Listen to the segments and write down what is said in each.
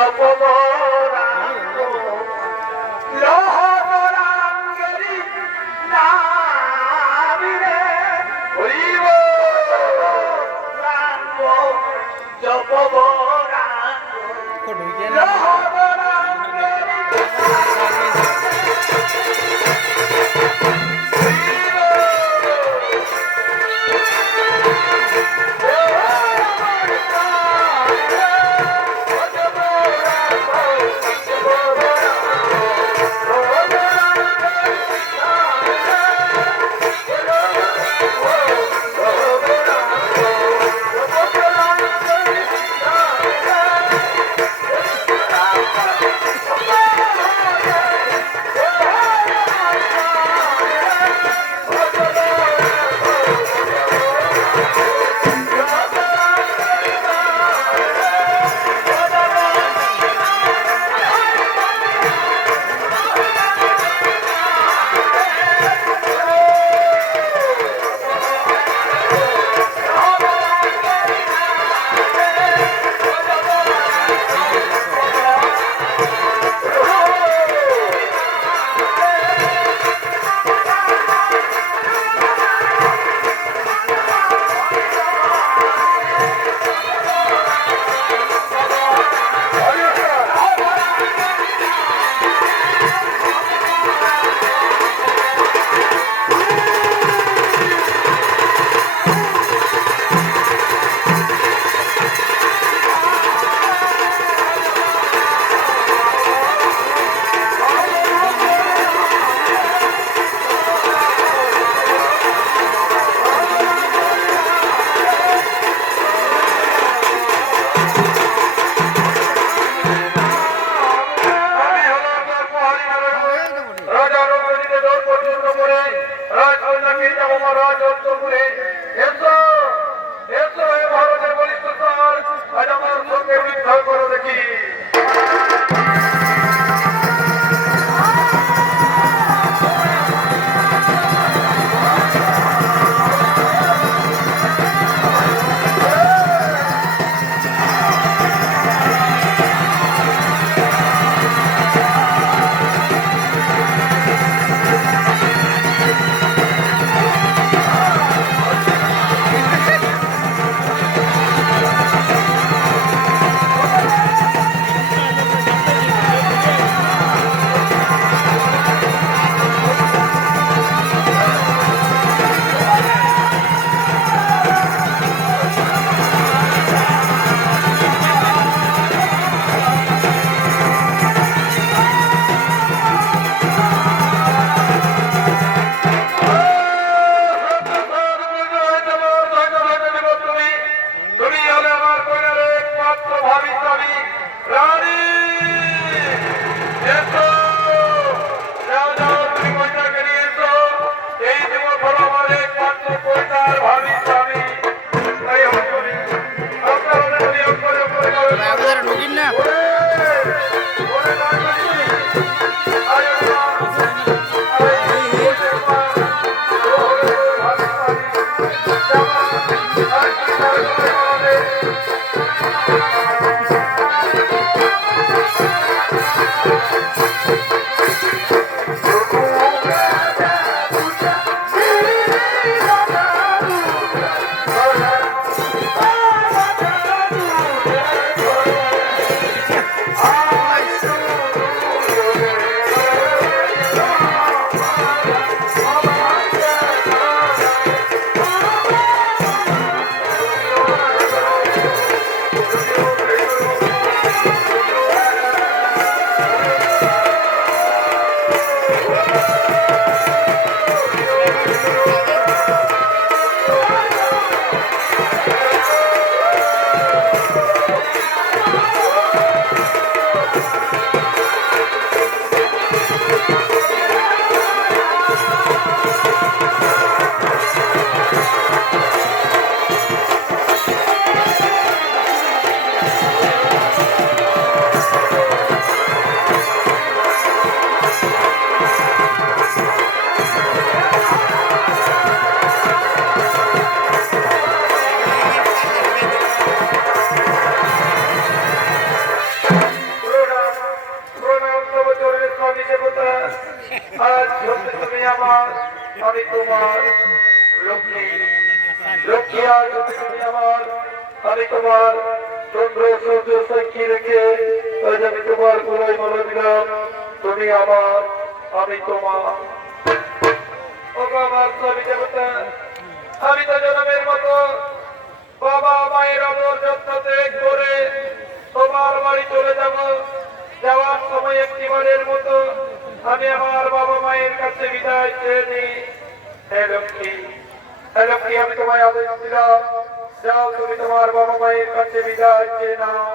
Thank you. আমার আমি তোমার লক্ষ্মী লক্ষ্মী আর তুমি আমার আমি তোমার চন্দ্র সূর্য সাক্ষী রেখে আমি তোমার গুলোই বলে দিলাম তুমি আমার আমি তোমার আমার স্বামী দেবতা আমি তো জনমের মতো বাবা মায়ের অমর যত্ন ত্যাগ করে তোমার বাড়ি চলে যাব যাওয়ার সময় একটিবারের মতো আমি আমার বাবা মায়ের কাছে বিদায় চেয়ে নিই হে লক্ষ্মী আমি তোমায় আদেশ দিলাম যাও তুমি তোমার বাবা মায়ের কাছে বিদায় চেয়ে নাও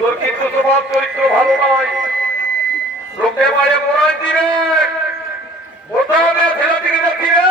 তোর কিন্তু তোমার চরিত্র ভালো নয় লোকে মায়ে পড়ায় দিবে কোথাও ছেলে দিকে দিবে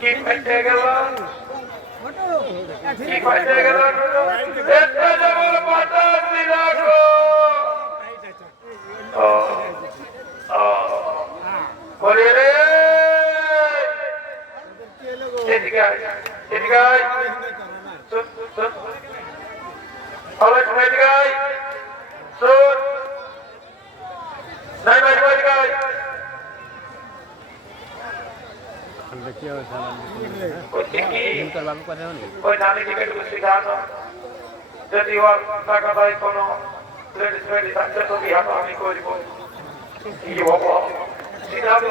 কি পেটে গেল কি পেটে গেল একটা যেমন পাঠান দিলাম বলে রে এদিকে এদিকে আলো শুনে এদিকে শোন নাই ভাই ভাই ভাই ওই নানি টিকিট শিখানো যদি ওর টাকা পাই কোনো থাকতে তো বিহার আমি করবো কি হবো শিখাবো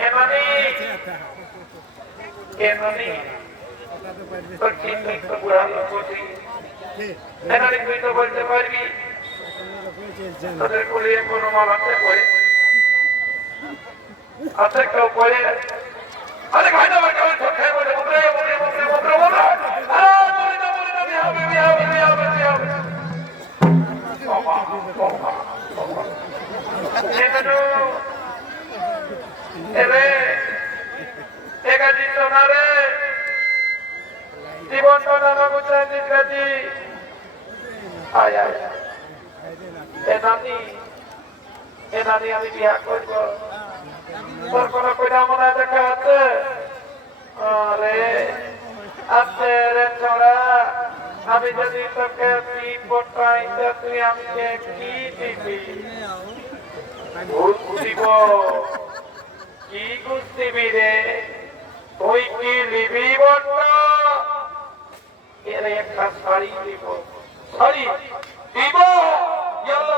এমনি তুই তো বলতে পারবি তোদের কুলিয়ে কোনো মাল আছে করে আছে কেউ করে আরে ভাই না ভাই কেমন ছোট খাই বলে বলে বলে বলে বলে বলে আমি বিয়া করবো তোর কোন কইটা মনে দেখা আছে আরে আছে রে ছোড়া আমি যদি তোকে বিপদ পাই তুই আমাকে কি দিবি ঘুষ দিব কি ঘুষ দিবি রে তুই কি নিবি বলতো এর একটা শাড়ি দিব শাড়ি দিব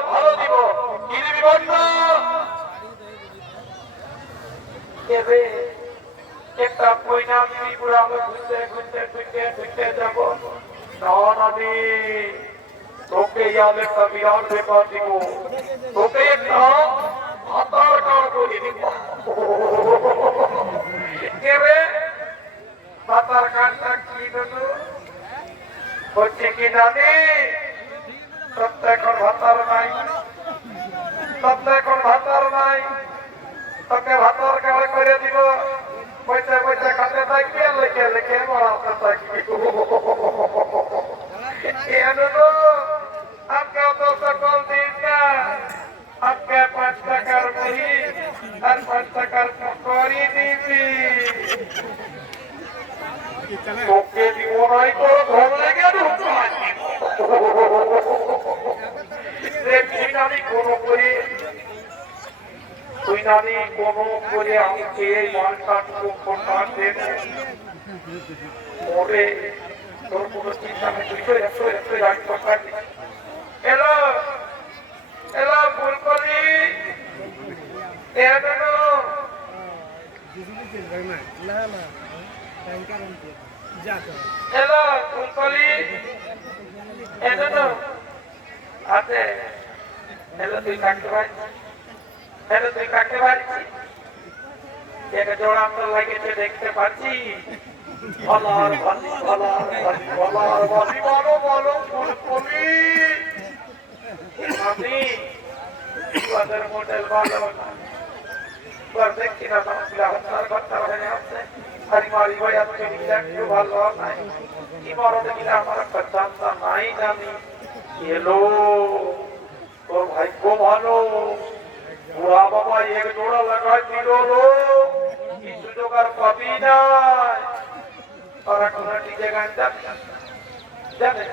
ভালো দিব কি দিবি বলতো একটা কইনা ত্রিপুরা আমরা ঘুরতে ঘুরতে ঘুরতে ঘুরতে যাব নদী তোকে ইয়াদ একটা বিরাট ব্যাপার দিব তোকে একটা আধার কার্ড করে দিব কে আধার কার্ডটা কি দেবো হচ্ছে কি জানি প্রত্যেকের ভাতার নাই প্রত্যেকের ভাতার নাই তোকে ভাতার কার্ড করে দিব পয়সা পয়সা খাতে থাকবে লেখে লেখে মরাতে থাকবে আজকে তো সকল দিন না আজকে 5 টাকার মুড়ি আর 5 টাকার পকড়ি দিবি তোকে দিব নাই তোর ঘর লেগে আমি কোনো করে তুই নানি কোনো করে আমাকে মান কাটবো কোনটা দেবে ওরে তোর কোনো চিন্তা নেই তুই তো একশো জানি সরকার এলো এলো ফুলকলি এলো ফুলকলি এলো আছে এলো তুই কাটতে পারছিস এলো তুই কাটতে পারছিস একটা জোড়া তো লাগেছে দেখতে পাচ্ছি বলার ভালি বলার ভালি বলার ভালি বলো বলো ফুলকলি আমি বাজার হোটেল ভালো না पर देखी ना समझला हमारा बच्चा रहने आपसे हमारी भाई आपके मिला क्यों भालो नहीं इमारत मिला हमारा बच्चा सा नहीं जानी ये लो तो भाई को भालो बुरा बाबा एक जोड़ा लगा दिलो लो इस जोगर कभी ना और अगर डीजे गांजा जाने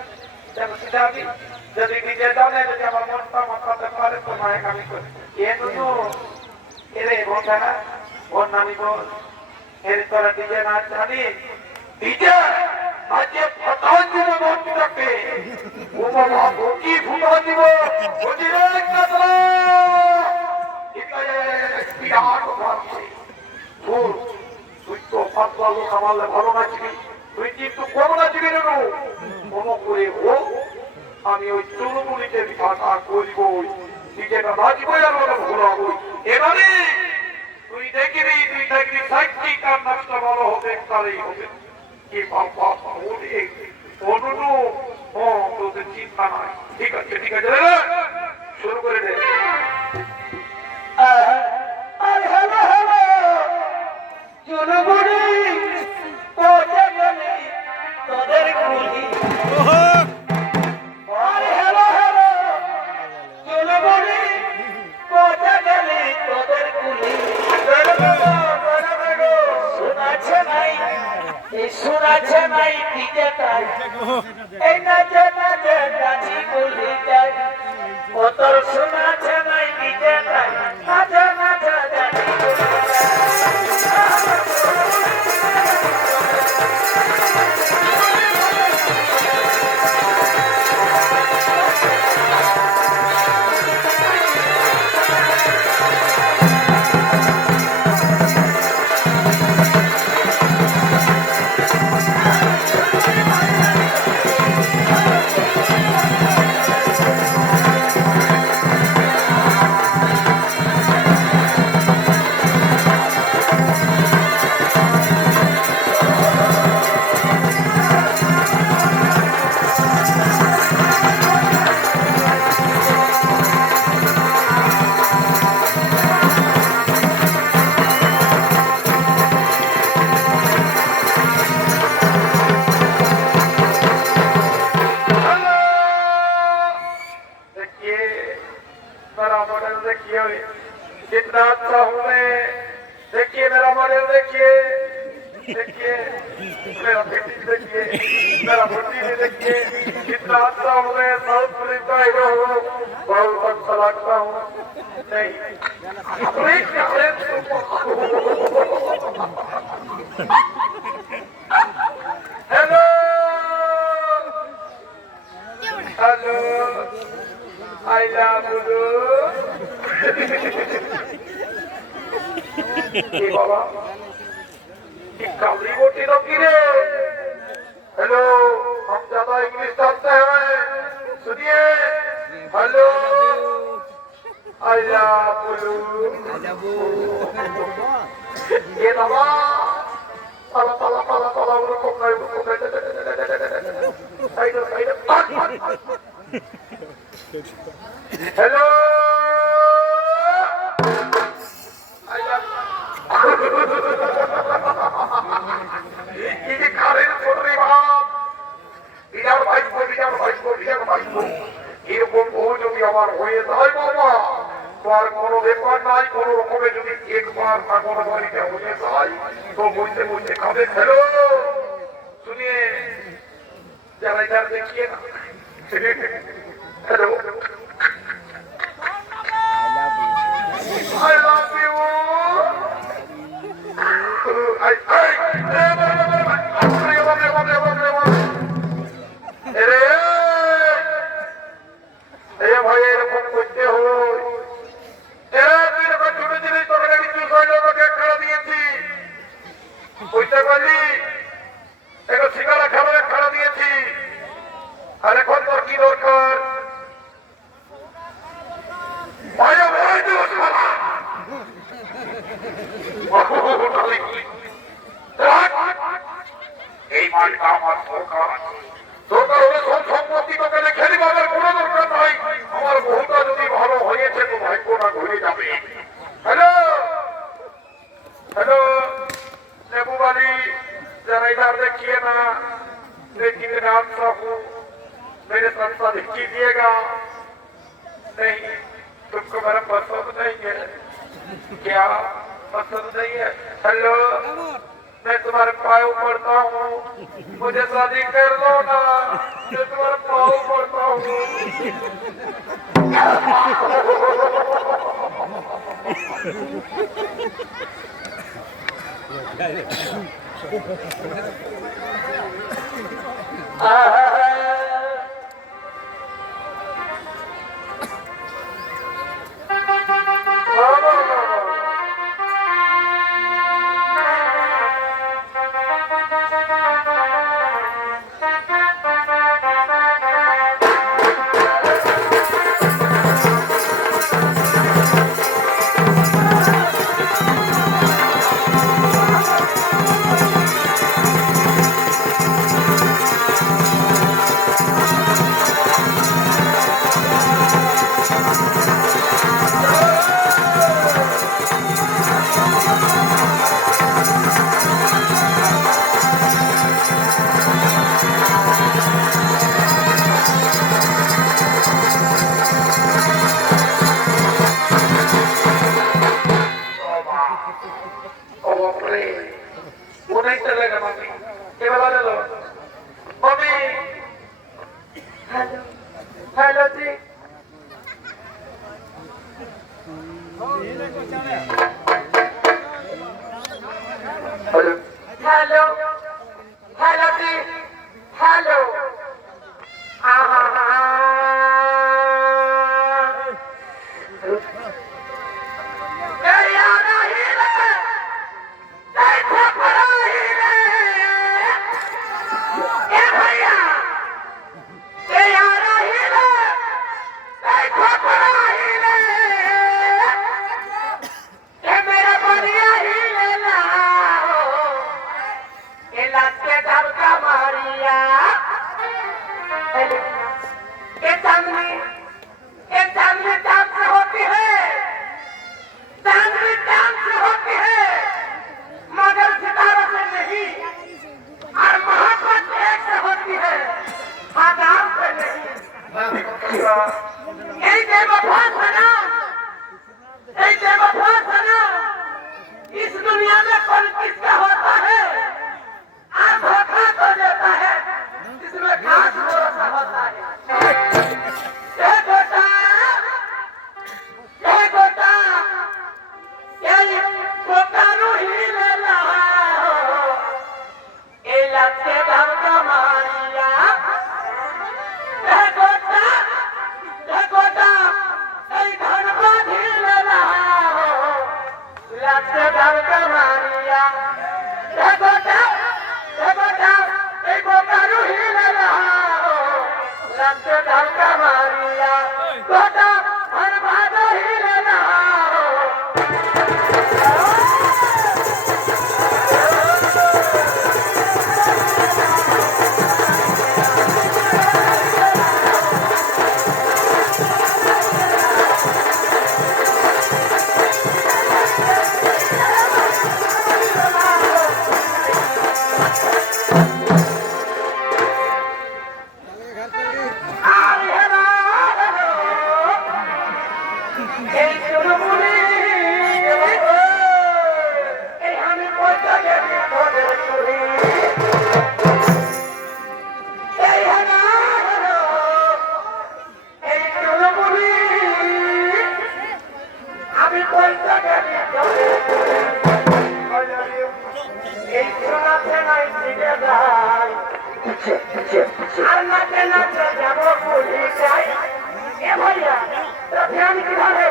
जब सीधा भी जब डीजे डाले तो जब मन का मक्का तक मारे तो मारे कमी को ये तो এরে বন্ধা ওর নামি বল এর তোরা ডিজে নাচ জানি ডিজে আজকে ফটান দিব বন্ধুটাকে ও বাবা কি ফুটা দিব বুঝিরে কাতরা ইকায়ে বিরাট ভাবছি তুই তো পাতলা লোক আমালে ভালো নাচবি তুই কিন্তু কম নাচবি না কোনো করে ও আমি ওই চুলমুলিতে বিধাটা করিব ডিজেটা বাজবো আর ওটা ঘোরাবো এবারে তুই দেখবি সাক্ষী কার নাচটা ভালো হবে তারই হবে কি বাবা ওরে অনুনু ও তোদের চিন্তা নাই ঠিক আছে শুরু করে দে আর হ্যালো হ্যালো চুলমুলি তোদের গলি তোদের গুলি শোনাছে নাই ডিজে তাই এই নাচে নাচে নাচি বলি যাই ও তোর শোনাছে নাই ডিজে তাই নাচে নাচে নাচি कितना अच्छा हूँ मैं देखिए मेरा मॉडल देखिए मेरा बेटी देखिए मेरा बेटी भी देखिए कितना अच्छा हूँ मैं साउथ फिल्म का हीरो हूँ बहुत अच्छा लगता हूँ नहीं hello hello I love you বাবা काली बोटी तो की रे हेलो हम ज्यादा इंग्लिश जानते हैं सुनिए हेलो आजा बोलू ये दबा pala uruk hello ini karen putri bab biar baik এরকম বহু যদি আমার হয়ে যায় বাবা তার কোনো ব্যাপার নাই কোনো রকমে যদি একবার ঠাকুর বাড়িতে হয়ে যায় তো বলতে বলতে খাবে খেলো শুনিয়ে যারা যারা দেখিয়ে না হ্যালো I love you. ভাই এরকম করতে হলো তুই যখন ছোট ছিলিস তখন আমি তোকে খেলা দিয়েছি বুঝতে পারলি একটা শিকারা খেলার খেলা দিয়েছি আর এখন তোর কি দরকার এই মালটা আমার সরকার সরকার হলে সব সম্পত্তি তোকে লিখে দিব আমার কোনো দরকার নাই আমার বহুটা যদি ভালো হয়েছে তো ভাগ্যটা ঘুরে যাবে হ্যালো हेलो नेबू वाली जरा इधर देखिए ना लेकिन रात साहू मेरे साथ साथ कीजिएगा नहीं तुमको मेरा पसंद नहीं है क्या पसंद नहीं है हेलो मैं तुम्हारे पाँव पड़ता हूँ मुझे शादी कर लो ना मैं तुम्हारे पाँव पड़ता हूँ মারিয়া গোটা আর বাধা হিলে না আর নাচে নাচে যাবো পুলি চাই এ ভাইয়া ধ্যান কিভাবে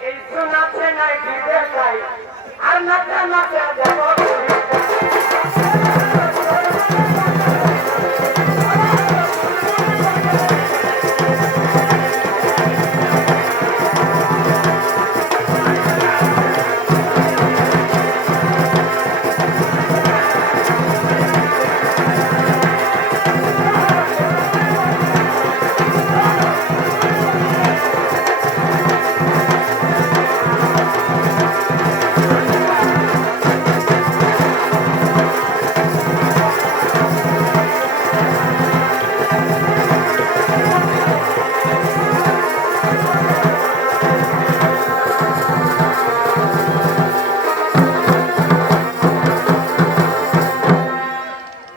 এই নাচে নাই দিতে চাই আর নাচে নাচে যাবো